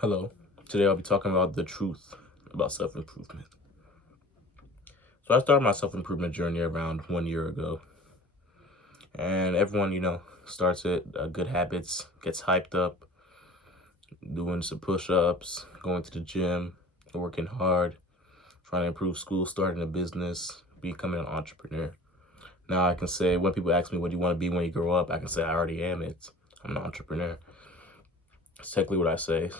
Hello. Today I'll be talking about the truth about self-improvement. So I started my self-improvement journey around 1 year ago. And everyone, starts it, good habits, gets hyped up, doing some push-ups, going to the gym, working hard, trying to improve school, starting a business, becoming an entrepreneur. Now I can say, when people ask me what do you want to be when you grow up, I can say I already am it. I'm an entrepreneur. It's technically what I say.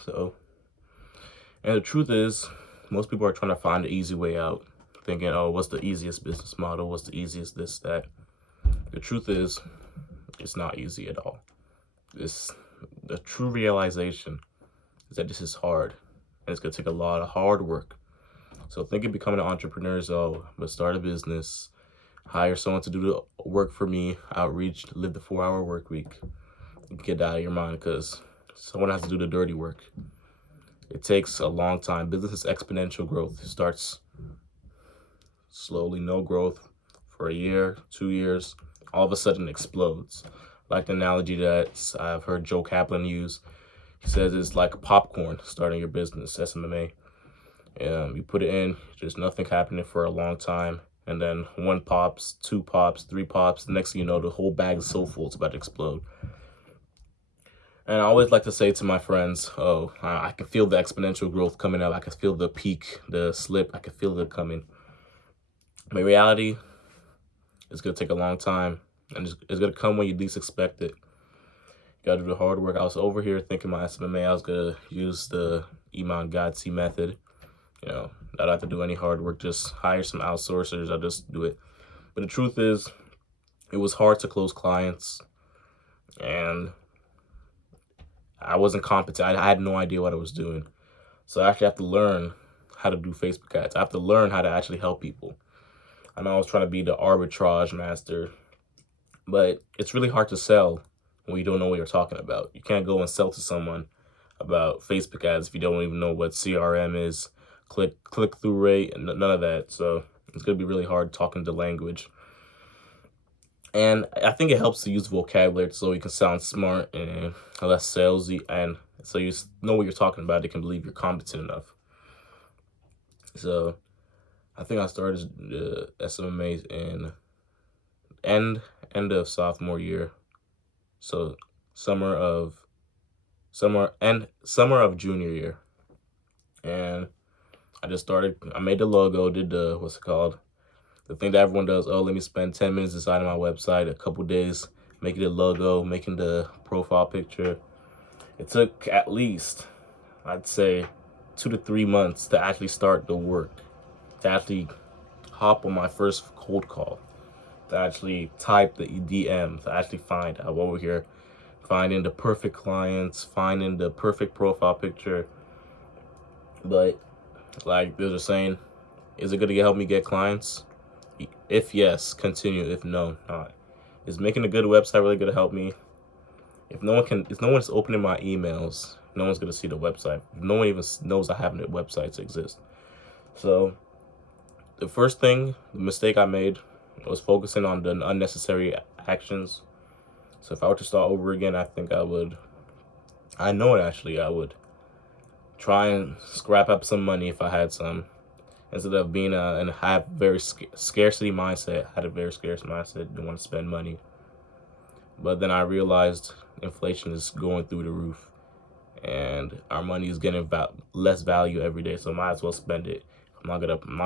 And the truth is, most people are trying to find the easy way out, thinking, oh, what's the easiest business model? What's the easiest this, that? The truth is, it's not easy at all. The true realization is that this is hard, and it's going to take a lot of hard work. So thinking becoming an entrepreneur is, oh, but start a business, hire someone to do the work for me, outreach, live the 4-hour work week. Get out of your mind, because someone has to do the dirty work. It takes a long time. Business is exponential growth. It starts slowly, no growth for a year, 2 years, all of a sudden explodes. Like the analogy that I've heard Joe Kaplan use. He says it's like popcorn starting your business, SMMA. You put it in, there's nothing happening for a long time. And then one pops, two pops, three pops. The next thing you know, the whole bag is so full, it's about to explode. And I always like to say to my friends, oh, I can feel the exponential growth coming up. I can feel the peak, the slip. I can feel it coming. But reality, it's going to take a long time. And it's going to come when you least expect it. You got to do the hard work. I was over here thinking my SMMA, I was going to use the Iman Gadzhi method. I don't have to do any hard work. Just hire some outsourcers. I'll just do it. But the truth is, it was hard to close clients. And I wasn't competent. I had no idea what I was doing. So I actually have to learn how to do Facebook ads. I have to learn how to actually help people. I know I was trying to be the arbitrage master, but it's really hard to sell when you don't know what you're talking about. You can't go and sell to someone about Facebook ads if you don't even know what CRM is, click-through rate, and none of that. So it's going to be really hard talking the language. And I think it helps to use vocabulary so you can sound smart and less salesy, and so you know what you're talking about. They can believe you're competent enough. So I think I started the SMMAs in end of sophomore year. So summer of junior year. And I made the logo, did the, the thing that everyone does. Oh, let me spend 10 minutes designing my website, a couple days making the logo, making the profile picture. It took at least, I'd say, 2 to 3 months to actually start the work, to actually hop on my first cold call, to actually type the DM, to actually find out over here, finding the perfect clients, finding the perfect profile picture. But like there's a saying, is it going to help me get clients? If yes, continue. If no, not. Is making a good website really going to help me? If no one's opening my emails, no one's going to see the website. No one even knows I have a website to exist. So the mistake I made was focusing on the unnecessary actions. So if I were to start over again, I think I would try and scrap up some money if I had some, instead of being and have very scarcity mindset. I had a very scarce mindset, didn't want to spend money. But then I realized inflation is going through the roof, and our money is getting less value every day. So I might as well spend it. I'm not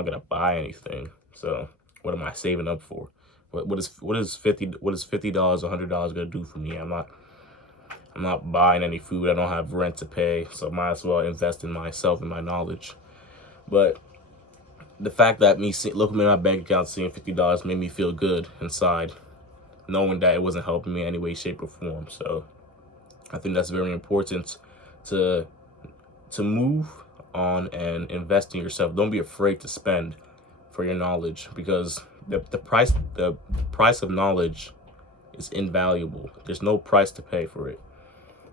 gonna buy anything. So what am I saving up for? What is $50 $100 gonna do for me? I'm not buying any food. I don't have rent to pay, so might as well invest in myself and my knowledge. But the fact that looking at my bank account, seeing $50 made me feel good inside, knowing that it wasn't helping me in any way, shape, or form. So I think that's very important to move on and invest in yourself. Don't be afraid to spend for your knowledge, because the price of knowledge is invaluable. There's no price to pay for it.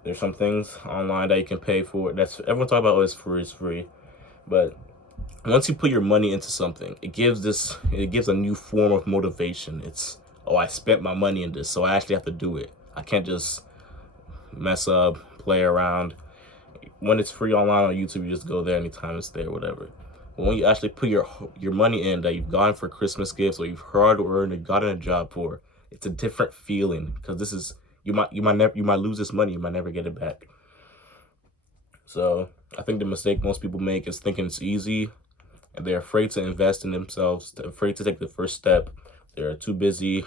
There's some things online that you can pay for. That's everyone talk about. Oh, it's free, but once you put your money into something, it gives a new form of motivation. It's, oh, I spent my money in this, so I actually have to do it. I can't just mess up, play around. when it's free online on YouTube, you just go there anytime it's there, whatever. But when you actually put your money in that you've gotten for Christmas gifts or you've hard earned and gotten a job for, it's a different feeling, because this is, you might lose this money, you might never get it back. So I think the mistake most people make is thinking it's easy, and they're afraid to invest in themselves, they're afraid to take the first step. They're too busy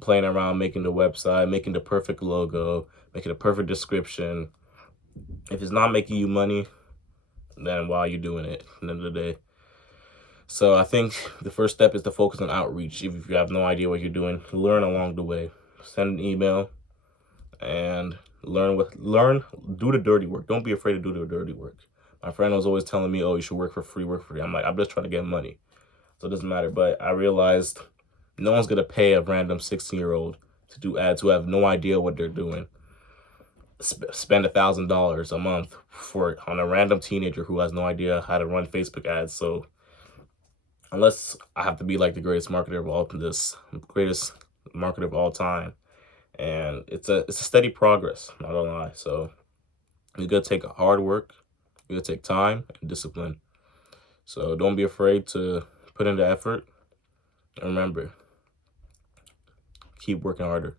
playing around, making the website, making the perfect logo, making a perfect description. If it's not making you money, then why are you doing it at the end of the day? So I think the first step is to focus on outreach. If you have no idea what you're doing, learn along the way. Send an email and do the dirty work. Don't be afraid to do the dirty work. My friend was always telling me, oh, you should work for free, work for free. I'm like, I'm just trying to get money. So it doesn't matter. But I realized no one's going to pay a random 16-year-old to do ads who have no idea what they're doing. Spend $1,000 a month on a random teenager who has no idea how to run Facebook ads. So unless I have to be like the greatest marketer of all time, and it's a steady progress, not gonna lie. So you gotta take hard work, you gotta take time and discipline. So don't be afraid to put in the effort, and remember, keep working harder.